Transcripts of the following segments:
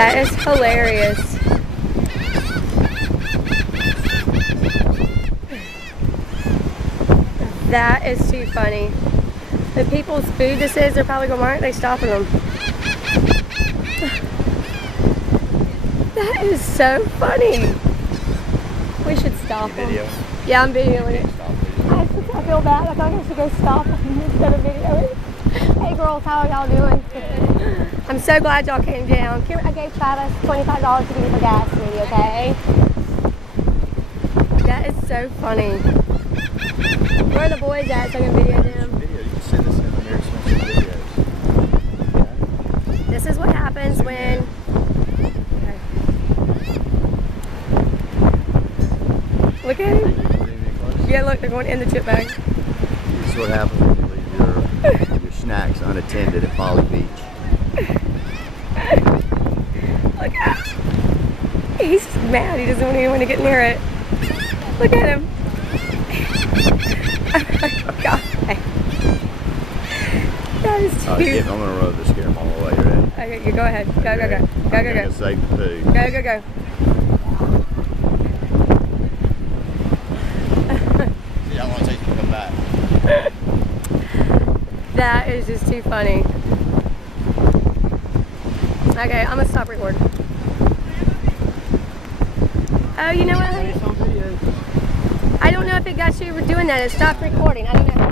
That is hilarious. That is too funny. The people's food this is, they're probably going, why aren't they stopping them? That is so funny. We should stop them. Yeah, I'm videoing it. I feel bad. I thought I should go stop them instead of videoing. Hey girls, how are y'all doing? I'm so glad y'all came down. I gave Travis $25 to give me for gas money, okay? That is so funny. Where are the boys at so I can video them? You can send us in the Mary Spencer videos. This is what happens when... Okay. Look at him. Yeah, look, they're going in the chip bag. This is what happens when you leave your snacks unattended at Folly Beach. Look at him. He's mad. He doesn't want anyone to get near it. Look at him. Oh my God. That is too... I'm going to roll the scare them all the way. Ready? Okay, you go ahead. Go, go, go. Go, go, go. Save the food. Go, go, go. See how long it takes to come back. That is just too funny. Okay, I'm gonna stop recording. Oh, you know what? I don't know if it got you doing that. It stopped recording. I don't know.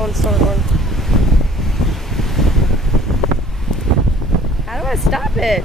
On storyboard. How do I stop it?